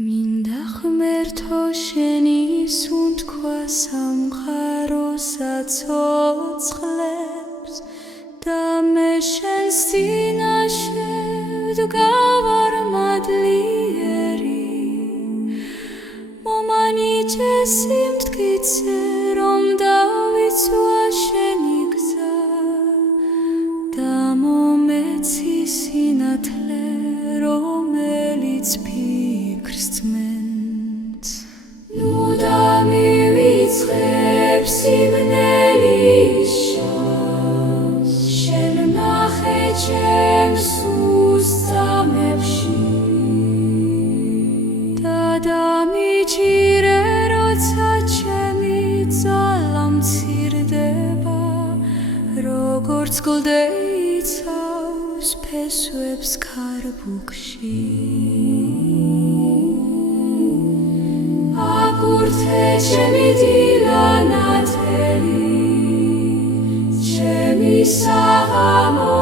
მინდა ღმერთო შენი სუნთქვა სამყაროსაც ცოცხლებს და მე შენს წინაშე ვდგავარ მადლიერი მომანიჭეს იმ მტკიცე რომ დავიცვა შენი გზა და მომეცი სინათლე რომელიც ფიქრს ძმენს ნუ დამივიწყებ სიმნელის შანს შენ ნახე ჩემს უსწამებში და დამიჭირე როცა ჩემი ძალა მცირდება როგორც გლდე იცავს ფესვებს ქარბუქში აკურთხე ჩემი დილანათელი ჩემი საღამო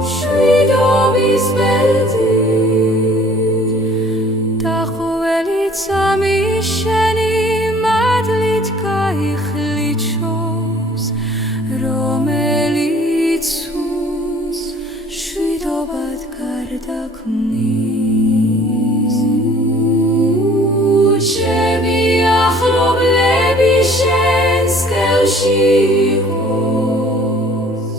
მშვიდობის ბედით და ყველით სამი შენი მადლით გაიხლიჩოს რომელიც მშვიდობად გარდაქმნის ჩემი ახლობლები შენს სკელში იყოს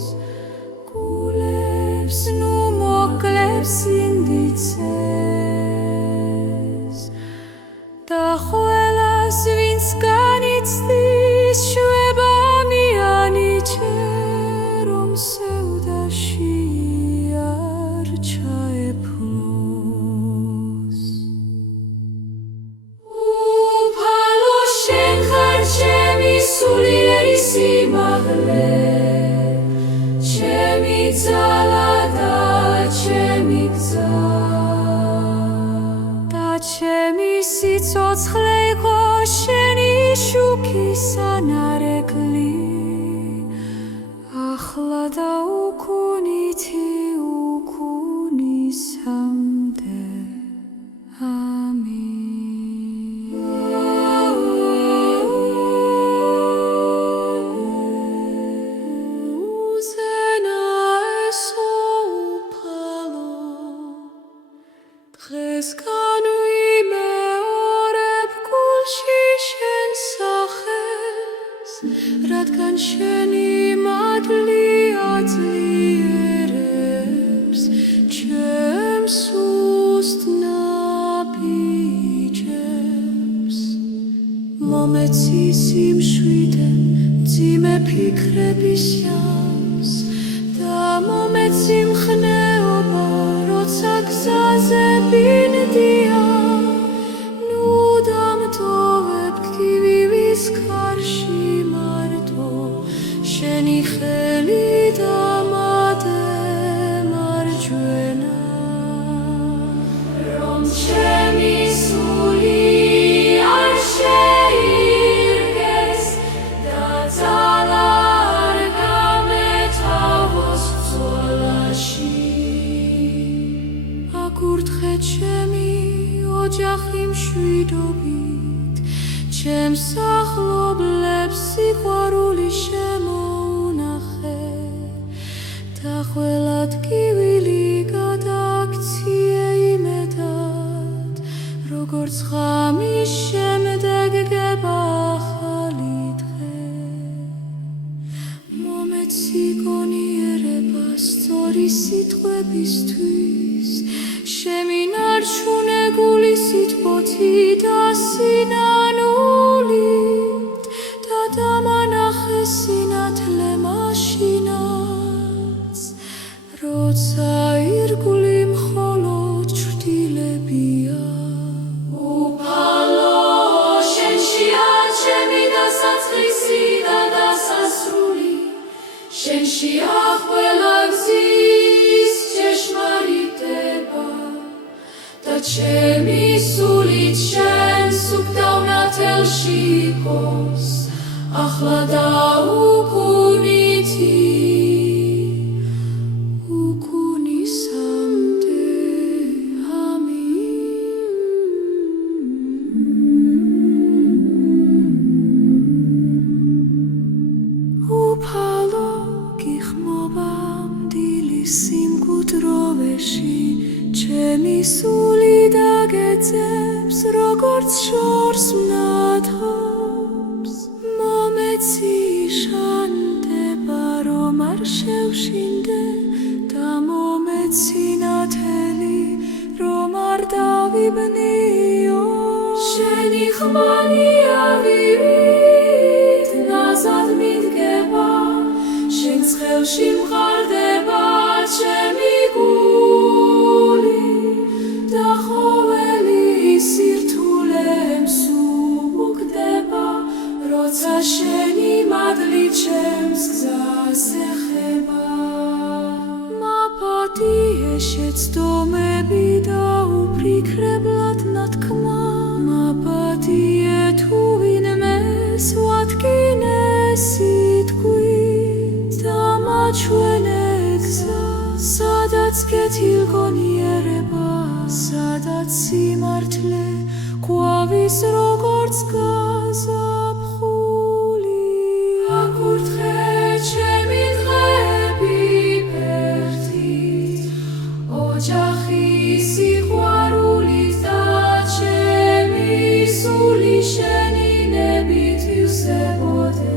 გულებს ნუ მოკლებს სინდიცეს და ყველას ვინც განიცდის შვება მიანიჭე რომ სევდაში არ ჩაეფლოს უფალო შენ ხარ ჩემი სულიერი სიმაღლე ჩემი ძალა და ჩემი გზა და ჩემი სიცოცხლე იყო შენი შუქის ანარეკლი ახლა და უკუნითი უკუნისამდე ამინ დღეს განვიმეორებ გულში შენ სახეს რადგან შენი მადლი აძლიერებს ჩემს სუსტ ნაბიჯებს მომეცი სიმშვიდე მძიმე ფიქრების յանს და მომეცი მხნეობა როცა გზაზე ბინდია ნუ დამტოვებ კივივის ქარში მარტო შენი ხელი დამატე მარჯვენა რომ ჩემი სული არ შეირგეს და ძალა არ გამეთავოს ბრძოლაში აკურთხე ჩემი ოჯახი მშვიდობით ჩემს ახლობლებს სიყვარული შემოუნახე და ყველა ტკივილი გადაქციე იმედად როგორც ღამის შემდეგ გება ახალი დღე მომეცი გონიერება სწორი სიტყვებისთვის შემინარჩუნე გული სიტყვოთი და სინანულით და დამანახე სინათლე მაშინაც როცა ირგვლივ მხოლოდ ჩრდილებია უფალო შენშია ჩემი დასაწყისი და დასასრული შენშია ყველა გზის ჭეშმარიტება და ჩემი სულით შენს უკდავნათელში იყოს ახლა და უკუნითი უკუნისამდე ამინ ჩემი სული დაგეძებს როგორც შორს მნათობს მომეცი შანდება რომ არ შევშინდე და მომეცი ნათელი რომ არ დავიბნიო შენი ხმალი ავივით ნაზად მიდგება შენს ხელში მყარდება ჩემი გული და ყოველი სირთულემ სუგდება როცა შენი მადლი ჩემს გზას ეხება მაპატიე შეცდომები და უფრიქრებლად ნათქმა მაპატიე თუ ვინმეს ვადგინეს სიტყვით და მაჩვენე გზა სადაც გეთილგონიერება სადაც სიმართლე ყვავის როგორც გაზაფხული აკურთხე ჩემი დღეები ფერხთით ოჯახი სიყვარულით და ჩემი სული შენი ნებით ვივსებოდეს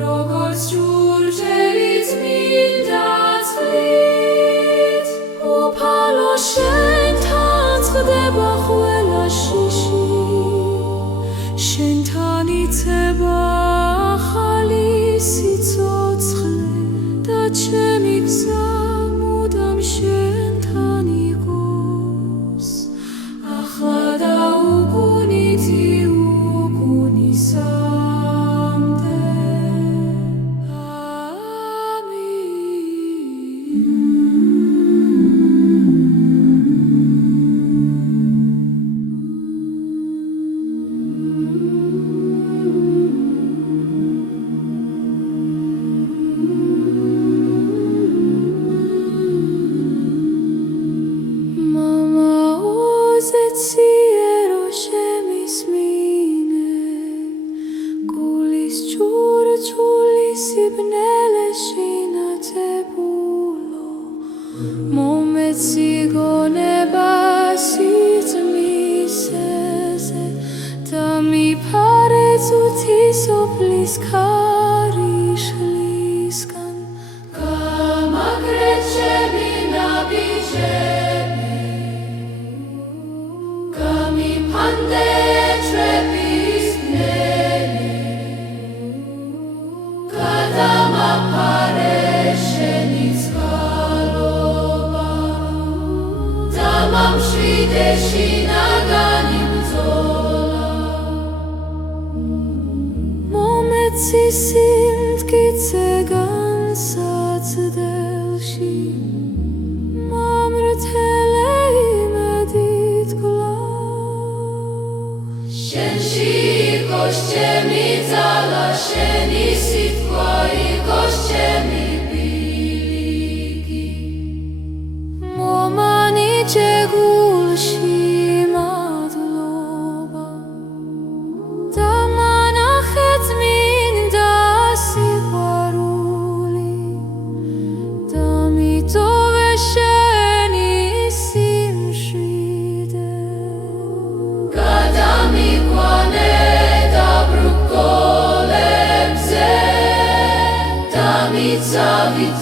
როგორც ჭურჭელი წმინდა წყლით უფალო შენთან წყდება ყველა შიში შენთან იცება ახალი სიცოცხლე და ჩემი გზა მუდამ შენთან იყოს ახლა და უკუნითი უკუნისამდე Siero shemismine gulis churchulis ibnele shinatebulo mometsi goneba sitmiseze da mi parezuti soplis karishliskan kamagrechebi nabijemi Ande trepis nele Kadama pare shenits galova Damam shvide shinaganim zola Mometsi simt kitsegan satsdelshi Mamrtele imedit gla Shenshi koshchemi zala sheni sitva I koshchemi biligi Momani chegulshi madloba Damanachet min da sivaruli Damitove sheni simshide Gadami Zavit